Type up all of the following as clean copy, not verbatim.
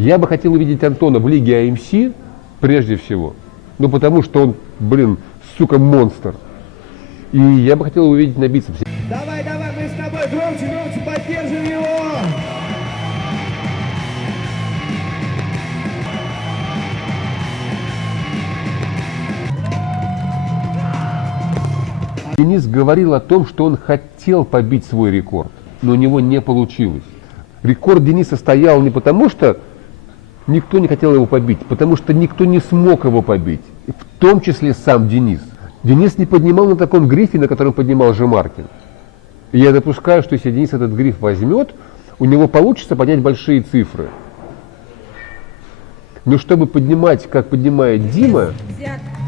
Я бы хотел увидеть Антона в лиге АМС прежде всего. Ну потому что он, сука, монстр. И я бы хотел увидеть на бицепсе. Давай, давай, мы с тобой громче поддержим его! Денис говорил о том, что он хотел побить свой рекорд, но у него не получилось. Рекорд Дениса стоял не потому, что никто не хотел его побить, потому что никто не смог его побить, в том числе сам Денис. Денис не поднимал на таком грифе, на котором поднимал Жемаркин. И я допускаю, что если Денис этот гриф возьмет, у него получится поднять большие цифры. Но чтобы поднимать, как поднимает Дима,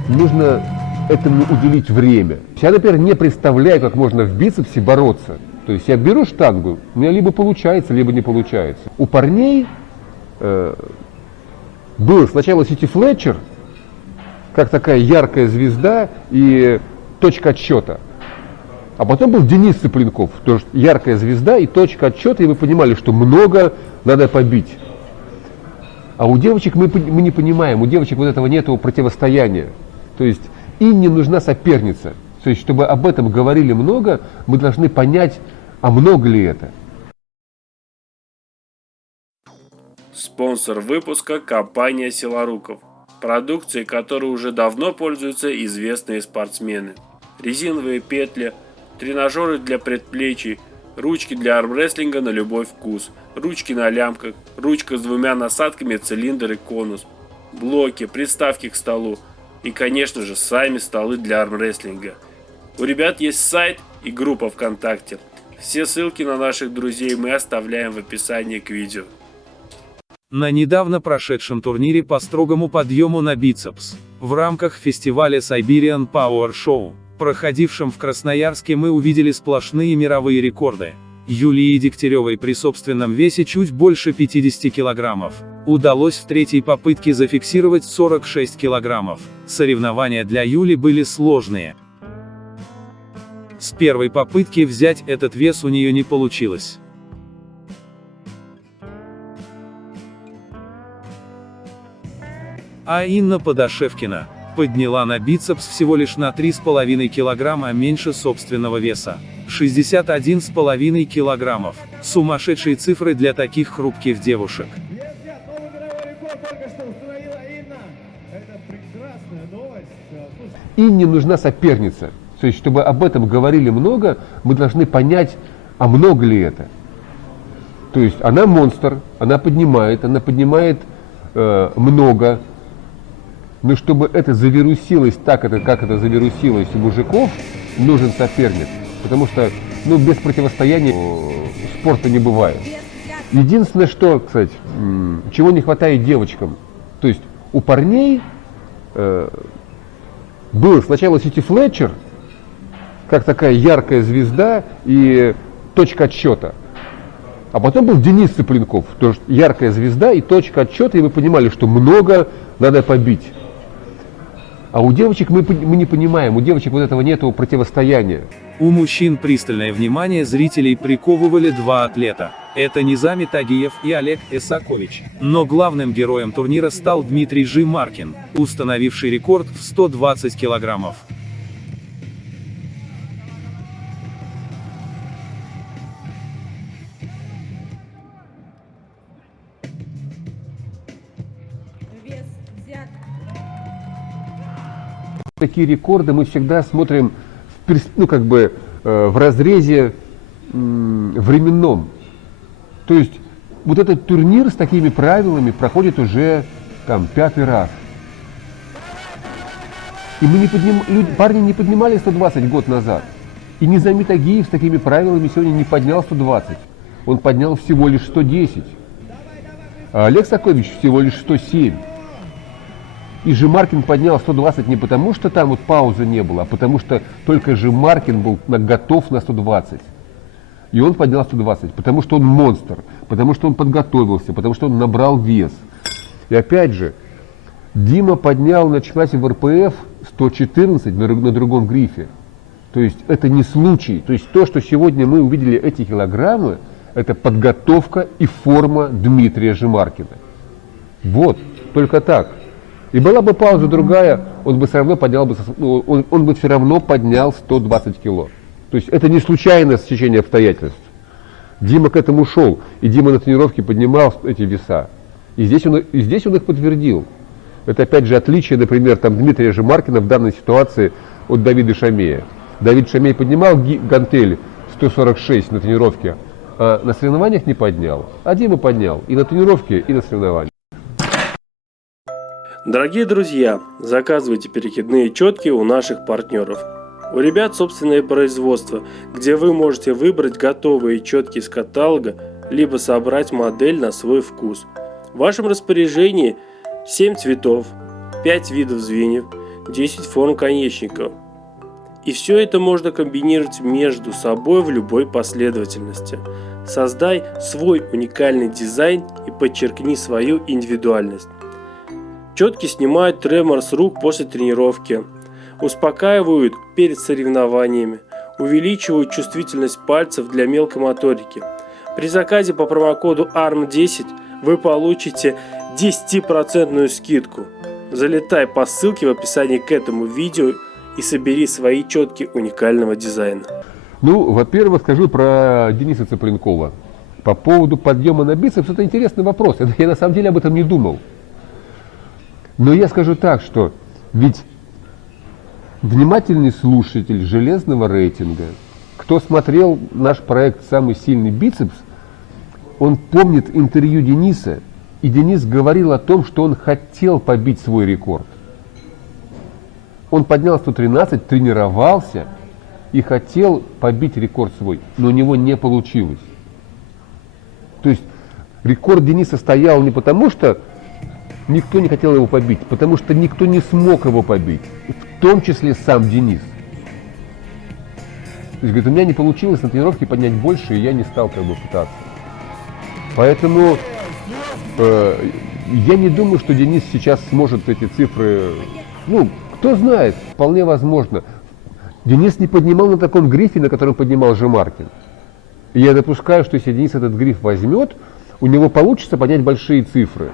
нужно этому уделить время. Я, например, не представляю, как можно в бицепсе бороться. То есть я беру штангу, у меня либо получается, либо не получается. У парней был сначала Сити Флетчер, как такая яркая звезда и точка отсчета. А потом был Денис Цыпленков, тоже яркая звезда и точка отсчета, и вы понимали, что много надо побить. А у девочек мы не понимаем, у девочек вот этого нету противостояния. То есть им не нужна соперница. То есть, чтобы об этом говорили много, мы должны понять, а много ли это. Спонсор выпуска – компания Силаруков, продукцией которой уже давно пользуются известные спортсмены. Резиновые петли, тренажеры для предплечий, ручки для армрестлинга на любой вкус, ручки на лямках, ручка с двумя насадками, цилиндр и конус, блоки, приставки к столу и, конечно же, сами столы для армрестлинга. У ребят есть сайт и группа ВКонтакте. Все ссылки на наших друзей мы оставляем в описании к видео. На недавно прошедшем турнире по строгому подъему на бицепс, в рамках фестиваля Siberian Power Show, проходившем в Красноярске, мы увидели сплошные мировые рекорды. Юлии Дегтяревой при собственном весе чуть больше 50 килограммов удалось в третьей попытке зафиксировать 46 килограммов. Соревнования для Юли были сложные. С первой попытки взять этот вес у нее не получилось. А Инна Подошевкина подняла на бицепс всего лишь на 3,5 килограмма меньше собственного веса. 61,5 килограммов. Сумасшедшие цифры для таких хрупких девушек. Новый мировой рекорд только что установила Инна. Это прекрасная новость. Им не нужна соперница. То есть, чтобы об этом говорили много, мы должны понять, а много ли это. То есть, она монстр, она поднимает много. Но чтобы это завирусилось так, как это завирусилось у мужиков, нужен соперник. Потому что, без противостояния спорта не бывает. Единственное, что, кстати, чего не хватает девочкам. То есть у парней был сначала Сити Флетчер, как такая яркая звезда и точка отсчета. А потом был Денис Цыпленков, тоже яркая звезда и точка отсчета, и вы понимали, что много надо побить. А у девочек мы не понимаем, у девочек вот этого нету противостояния. У мужчин пристальное внимание зрителей приковывали два атлета. Это Низами Тагиев и Олег Эсакович. Но главным героем турнира стал Дмитрий Жемаркин, установивший рекорд в 120 килограммов. Такие рекорды мы всегда смотрим в разрезе временном. То есть вот этот турнир с такими правилами проходит уже пятый раз. И парни не поднимали 120 год назад. И Низами Тагиев с такими правилами сегодня не поднял 120. Он поднял всего лишь 110. А Олег Сакович всего лишь 107. И Жемаркин поднял 120 не потому, что там паузы не было, а потому что только Жемаркин был готов на 120. И он поднял 120, потому что он монстр, потому что он подготовился, потому что он набрал вес. И опять же, Дима поднял на чемпионате в РПФ 114 на другом грифе. То есть это не случай. То есть то, что сегодня мы увидели эти килограммы, это подготовка и форма Дмитрия Жемаркина. Вот, только так. И была бы пауза другая, он бы все равно поднял бы, он бы все равно поднял 120 кило. То есть это не случайное стечение обстоятельств. Дима к этому шел, и Дима на тренировке поднимал эти веса. И здесь он их подтвердил. Это опять же отличие, например, там, Дмитрия Жемаркина в данной ситуации от Давида Шамея. Давид Шамей поднимал гантель 146 на тренировке, а на соревнованиях не поднял. А Дима поднял и на тренировке, и на соревнованиях. Дорогие друзья, заказывайте перекидные четки у наших партнеров. У ребят собственное производство, где вы можете выбрать готовые четки из каталога, либо собрать модель на свой вкус. В вашем распоряжении 7 цветов, 5 видов звеньев, 10 форм наконечников. И все это можно комбинировать между собой в любой последовательности. Создай свой уникальный дизайн и подчеркни свою индивидуальность. Четки снимают тремор с рук после тренировки, успокаивают перед соревнованиями, увеличивают чувствительность пальцев для мелкой моторики. При заказе по промокоду ARM10 вы получите 10% скидку. Залетай по ссылке в описании к этому видео и собери свои четки уникального дизайна. Ну, во-первых, скажу про Дениса Цыпленкова. По поводу подъема на бицепс, это интересный вопрос. Я на самом деле об этом не думал. Но я скажу так, что ведь внимательный слушатель железного рейтинга, кто смотрел наш проект «Самый сильный бицепс», он помнит интервью Дениса, и Денис говорил о том, что он хотел побить свой рекорд. Он поднял 113, тренировался и хотел побить рекорд свой, но у него не получилось. То есть рекорд Дениса стоял не потому, что никто не хотел его побить, потому что никто не смог его побить, в том числе сам Денис. То есть, говорит, у меня не получилось на тренировке поднять больше, и я не стал пытаться. Поэтому я не думаю, что Денис сейчас сможет эти цифры, кто знает, вполне возможно. Денис не поднимал на таком грифе, на котором поднимал Жемаркин. И я допускаю, что если Денис этот гриф возьмет, у него получится поднять большие цифры.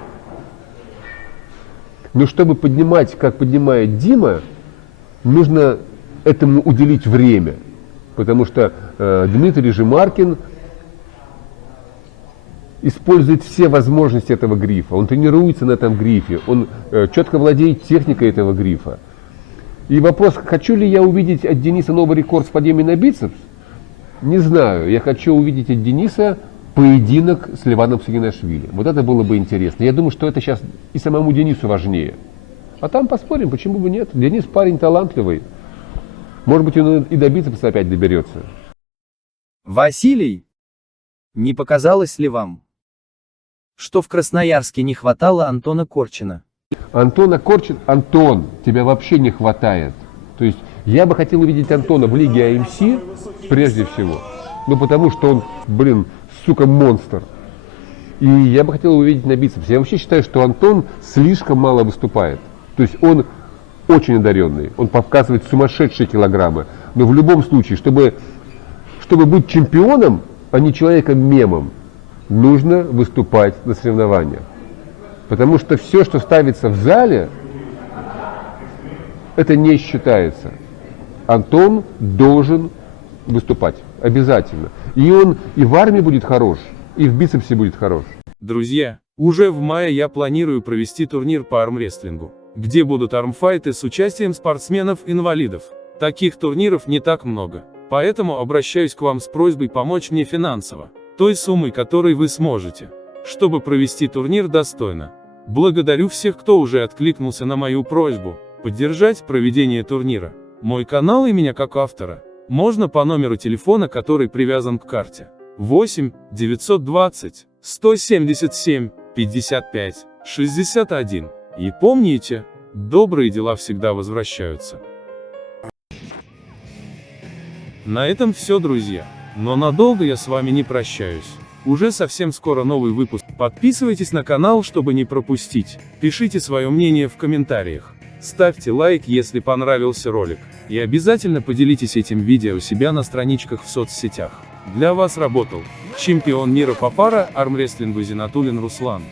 Но чтобы поднимать, как поднимает Дима, нужно этому уделить время. Потому что Дмитрий Жемаркин использует все возможности этого грифа. Он тренируется на этом грифе, он четко владеет техникой этого грифа. И вопрос, хочу ли я увидеть от Дениса новый рекорд в подъеме на бицепс? Не знаю. Я хочу увидеть от Дениса поединок с Ливаном Сагинашвили. Вот это было бы интересно. Я думаю, что это сейчас и самому Денису важнее. А там поспорим, почему бы нет. Денис парень талантливый. Может быть, он и до бицепса опять доберется. Василий, не показалось ли вам, что в Красноярске не хватало Антона Корчина? Антон, тебя вообще не хватает. То есть я бы хотел увидеть Антона в лиге АМС прежде всего. Потому что он, сука, монстр. И я бы хотел увидеть на бицепсе. Я вообще считаю, что Антон слишком мало выступает. То есть он очень одаренный. Он показывает сумасшедшие килограммы. Но в любом случае, чтобы быть чемпионом, а не человеком-мемом, нужно выступать на соревнованиях. Потому что все, что ставится в зале, это не считается. Антон должен выступать. Обязательно. И он и в армии будет хорош, и в бицепсе будет хорош. Друзья, уже в мае я планирую провести турнир по армрестлингу, где будут армфайты с участием спортсменов-инвалидов. Таких турниров не так много. Поэтому обращаюсь к вам с просьбой помочь мне финансово, той суммой, которой вы сможете, чтобы провести турнир достойно. Благодарю всех, кто уже откликнулся на мою просьбу поддержать проведение турнира. Мой канал и меня как автора можно по номеру телефона, который привязан к карте. 8 920 177 55 61. И помните, добрые дела всегда возвращаются. На этом все, друзья. Но надолго я с вами не прощаюсь. Уже совсем скоро новый выпуск. Подписывайтесь на канал, чтобы не пропустить. Пишите свое мнение в комментариях. Ставьте лайк, если понравился ролик. И обязательно поделитесь этим видео у себя на страничках в соцсетях. Для вас работал чемпион мира по пара-армрестлингу Зинатуллин Руслан.